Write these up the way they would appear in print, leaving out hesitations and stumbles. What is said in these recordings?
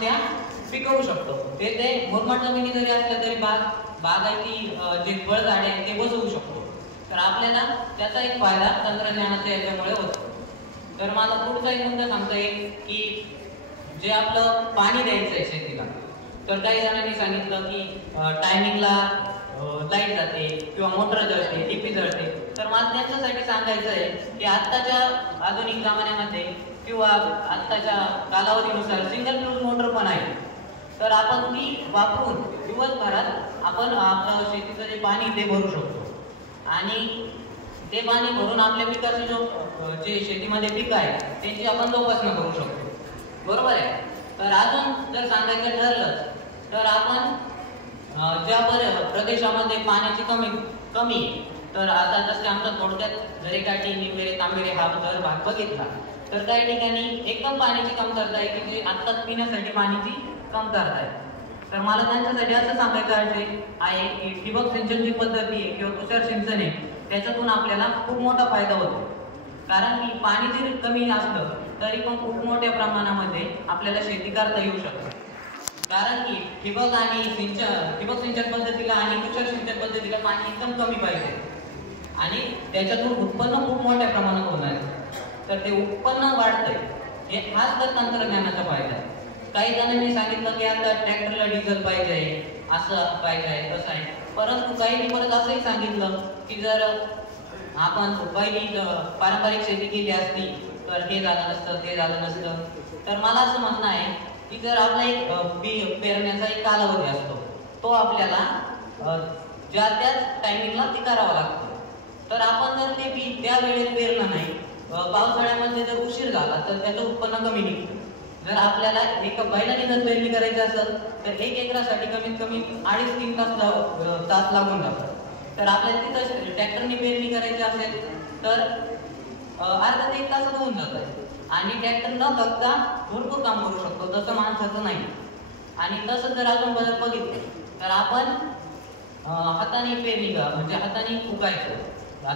आपण त्या पिकवू शकतो. ते मुरमाड जमिनी जरी असल्या तरी बागायती जे फळझाडे आहे ते बसवू शकतो. तर आपल्याला त्याचा एक फायदा तंत्रज्ञानाच्या याच्यामुळे होतो. तर मला पुढचा एक मुद्दा सांगता येईल की जे आपलं पाणी द्यायचं आहे शेतीला, तर काही जणांनी सांगितलं की टायमिंगला लाईट जाते किंवा मोटर जळते, टीपी जळते. तर मला त्यांच्यासाठी सांगायचं आहे की आत्ताच्या आधुनिक जमान्यामध्ये किंवा आत्ताच्या कालावधीनुसार सिंगल फ्यूज मोटर पण आहे. तर आपण ती वापरून दिवसभरात आपण आपलं शेतीचं जे पाणी ते भरू शकतो आणि ते पाणी भरून आपल्या पिकाचे जे शेतीमध्ये पीक आहे त्यांची आपण जोपासना करू शकतो. बरोबर आहे. तर अजून जर सांगायचं ठरलं तर आपण ज्या प्रदेशामध्ये पाण्याची कमी आहे, तर आता जसे आमच्या थोडक्यात जरेकाठी, निंबेरे, तांबेरे हा जर भाग बघितला तर काही ठिकाणी एकदम पाण्याची कमतरता आहे की जे आत्ताच पिण्यासाठी पाण्याची कमतरता आहे. तर मला त्यांच्यासाठी असं सांगायचं आहे की ठिबक सिंचन जी पद्धती आहे किंवा तुषार सिंचन आहे त्याच्यातून आपल्याला खूप मोठा फायदा होतो. कारण की पाणी जरी कमी असलं तरी पण खूप मोठ्या प्रमाणामध्ये आपल्याला शेती करता येऊ शकते. कारण की ठिबक सिंचन पद्धतीला आणि तुषार सिंचन पद्धतीला पाणी एकदम कमी पाहिजे आणि त्याच्यातून उत्पन्न खूप मोठ्या प्रमाणात होणार आहे. तर ते उत्पन्न वाढतंय, हाच तर तंत्रज्ञानाचा फायदा आहे. काही जणांनी सांगितलं की आता ट्रॅक्टरला डिझेल पाहिजे आहे, असं पाहिजे आहे, तसं आहे. परंतु काहींनी परत असंही सांगितलं की जर आपण पहिली पारंपरिक शेती केली असती तर हे झालं नसतं, ते झालं नसतं. तर मला असं म्हणणं आहे की जर आपला एक बी पेरण्याचा एक कालावधी असतो, तो आपल्याला ज्या त्याच टायमिंगला ते करावा लागतो. तर आपण जर ते बी त्या वेळेत पेरलं नाही, पावसाळ्यामध्ये जर उशीर झाला तर त्याचं उत्पन्न कमी निघतं. जर आपल्याला एक बैलाने जर पेरणी करायची असेल तर 1 एकरासाठी कमीत कमी 2.5-3 तास लागून जातात. तर आपल्याला तिथं ट्रॅक्टरने पेरणी करायची असेल तर अर्धा ते 1 तासात होऊन जातं आणि ट्रॅक्टर न बघता भरपूर काम करू शकतो, तसं माणसाचं नाही. आणि तसं जर अजून बघितलं तर आपण हाताने पेरणी म्हणजे हाताने उगायचं.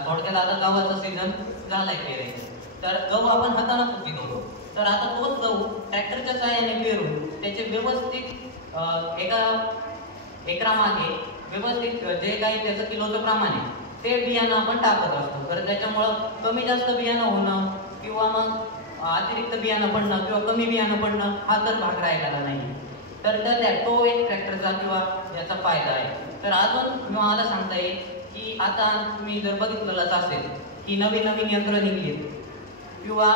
थोडक्यात आता गव्हाचा सीझन झालाय पेरायचं, तर गहू आपण हाताने फुकीत होतो. तर आता तोच गहू ट्रॅक्टरच्या सहाय्याने पेरून त्याचे व्यवस्थित एका एकरामागे व्यवस्थित जे काही त्याचं किलोचं प्रमाण आहे ते बियाणं आपण टाकत असतो. तर त्याच्यामुळं कमी जास्त बियाणं होणं किंवा मग अतिरिक्त बियाणं पडणं किंवा कमी बियाणं पडणं हा तर भाग राहिलेला नाही. तर तो एक ट्रॅक्टरचा किंवा याचा फायदा आहे. तर अजून मला सांगता येईल की आता तुम्ही जर बघितलेलंच असेल की नवीन यंत्र निघली किंवा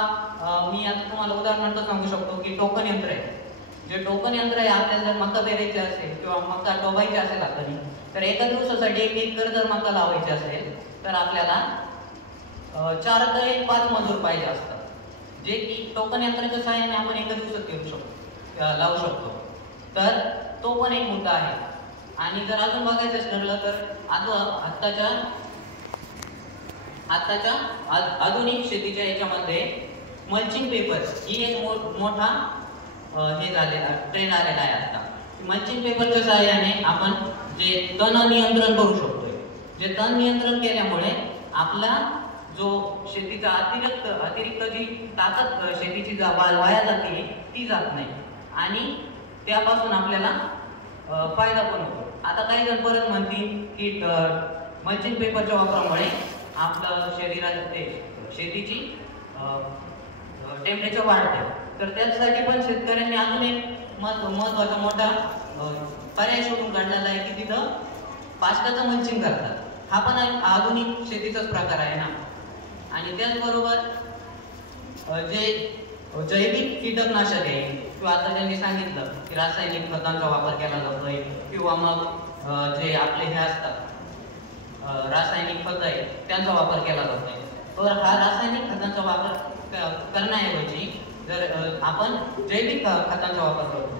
मी आता तुम्हाला उदाहरणार्थ सांगू शकतो की टोकन यंत्र आहे. जे टोकन यंत्र आहे, आपल्याला जर मका पेरायची असेल किंवा मका टोबायची असेल हाताने, तर एका दिवसासाठी 1 एकर जर मका लावायची असेल तर आपल्याला 4 ते 5 मजूर पाहिजे असतात, जे की टोकन यंत्राच्या सहाय्याने आपण एका दिवसात लावू शकतो. तर तो पण एक मुद्दा आहे. आणि जर अजून बघायचं ठरलं तर आताच्या आधुनिक शेतीच्या याच्यामध्ये मल्चिंग पेपर ही एक मोठा हे झालेला ट्रेंड आलेला आहे. आता मल्चिंग पेपरच्या सहाय्याने आपण जे तण नियंत्रण करू शकतोय. जे तण नियंत्रण केल्यामुळे आपला जो शेतीचा अतिरिक्त जी ताकद शेतीची वाया जाते ती जात नाही आणि त्यापासून आपल्याला फायदा पण होतो. आता काही जण परत म्हणतील की मल्चिंग पेपरच्या वापरामुळे आपलं शेतीची टेम्परेचर वाढते. तर त्यासाठी पण शेतकऱ्यांनी अजून एक महत्वाचा मोठा पर्याय शोधून काढलेला आहे की तिथं पाचटाचं मल्चिंग करतात. हा पण आधुनिक शेतीचाच प्रकार आहे ना. आणि त्याचबरोबर जे जैविक कीटकनाशक आहे किंवा आता ज्यांनी सांगितलं की रासायनिक खतांचा वापर केला जातोय किंवा मग जे आपले हे असतात रासायनिक खत आहे त्यांचा वापर केला जातोय. तर हा रासायनिक खतांचा वापर करण्याऐवजी जर आपण जैविक खतांचा वापर करतो.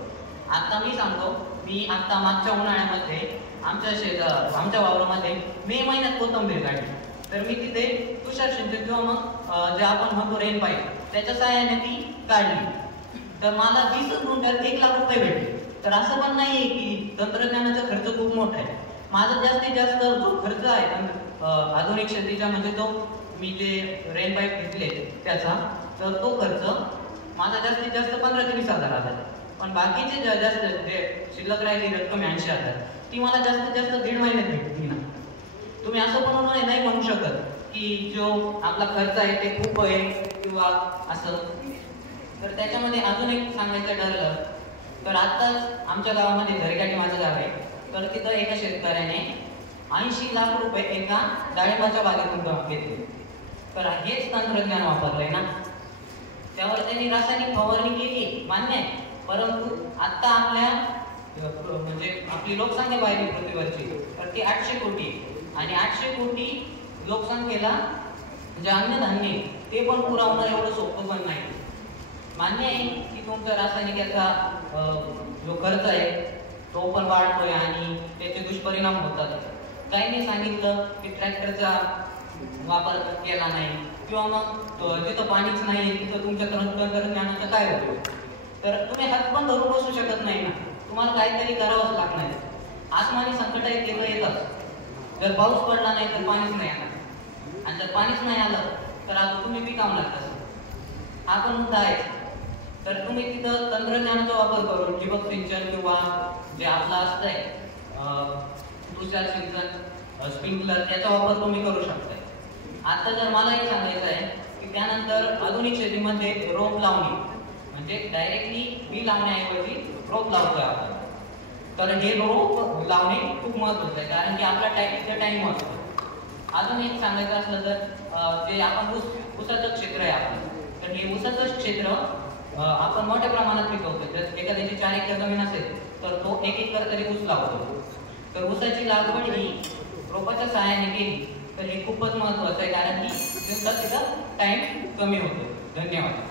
आता मी सांगतो, मी आता मागच्या उन्हाळ्यामध्ये आमच्या वावरामध्ये मे महिन्यात कोथिंबीर काढली. तर मी तिथे तुषार सिंचन किंवा मग जे आपण म्हणतो रेन पाईप त्याच्या सहाय्याने ती काढली. तर मला 20 गुंठ्यात 1 लाख रुपये भेटले. तर असं पण नाहीये की तंत्रज्ञानाचा खर्च खूप मोठा आहे. माझा जास्तीत जास्त जो खर्च आहे आधुनिक शेतीचा म्हणजे तो मी जे रेन पाईप घेतले त्याचा, तर तो खर्च माझा जास्तीत जास्त 15 ते 20 हजार आला. पण बाकीचे जास्त जे शिल्लक राहिली रक्कम 80,000 ती मला जास्तीत जास्त 1.5 महिन्यात भेटते ना. तुम्ही असं पण नाही म्हणू शकत की जो आपला खर्च आहे ते खूप आहे किंवा असं. तर त्याच्यामध्ये अजून एक सांगायचं ठरलं तर आत्ताच आमच्या गावामध्ये झरेकाठी माझं गाव आहे, तर तिथं एका शेतकऱ्याने 80 लाख रुपये एका डाळिंबाच्या बागेतून घेतले. तर हेच तंत्रज्ञान वापरलंय ना. त्यावर त्यांनी रासायनिक फवारणी केली मान्य आहे, परंतु आता आपल्या म्हणजे आपली लोकसंख्या पाहिली पृथ्वीवरची तर ती 800 कोटी आणि 800 कोटी लोकसंख्येला जे अन्नधान्य ते पण पुरवणं एवढं सोपं पण नाही. मान्य आहे की तुमचा रासायनिक याचा जो खर्च आहे तो पण वाढतोय आणि त्याचे दुष्परिणाम होतात. काहींनी सांगितलं की ट्रॅक्टरचा वापर केला नाही किंवा मग जिथं पाणीच नाही तिथं तुमच्या तंत्रज्ञानाचं काय होतं. तर तुम्ही हात पण धरून बसू शकत नाही ना, तुम्हाला काहीतरी करावंच लागणार. आसमानी संकट येतात. जर पाऊस पडला नाही तर पाणीच नाही आलं आणि जर पाणीच नाही आलं तर आता तुम्ही पिकावणार कसं, हा पण मुद्दा आहे. तर तुम्ही तिथं तंत्रज्ञानाचा वापर करून ठिबक सिंचन किंवा जे आपलं असतंय तुषार सिंचन स्प्रिंकलर याचा वापर तुम्ही करू शकता. आता जर मला हे सांगायचं आहे की त्यानंतर आधुनिक शेतीमध्ये रोप लावणी म्हणजे डायरेक्टली बी लावण्याऐवजी रोप लावतोय आपण. तर हे रोप लावणे खूप महत्त्वाचं आहे कारण की आपला टाइम असतो. अजून एक सांगायचं असलं तर जे आपण ऊसाचं क्षेत्र आहे आपलं, तर हे ऊसाचं क्षेत्र आपण मोठ्या प्रमाणात पिकवतो. जर एखाद्याची 4 एकर जमीन असेल तर तो 1 एकर तरी ऊस लावतो. तर ऊसाची लागवड ही रोपाच्या सहाय्याने केली तर हे खूपच महत्त्वाचं आहे कारण की तिथं टाइम कमी होतो. धन्यवाद.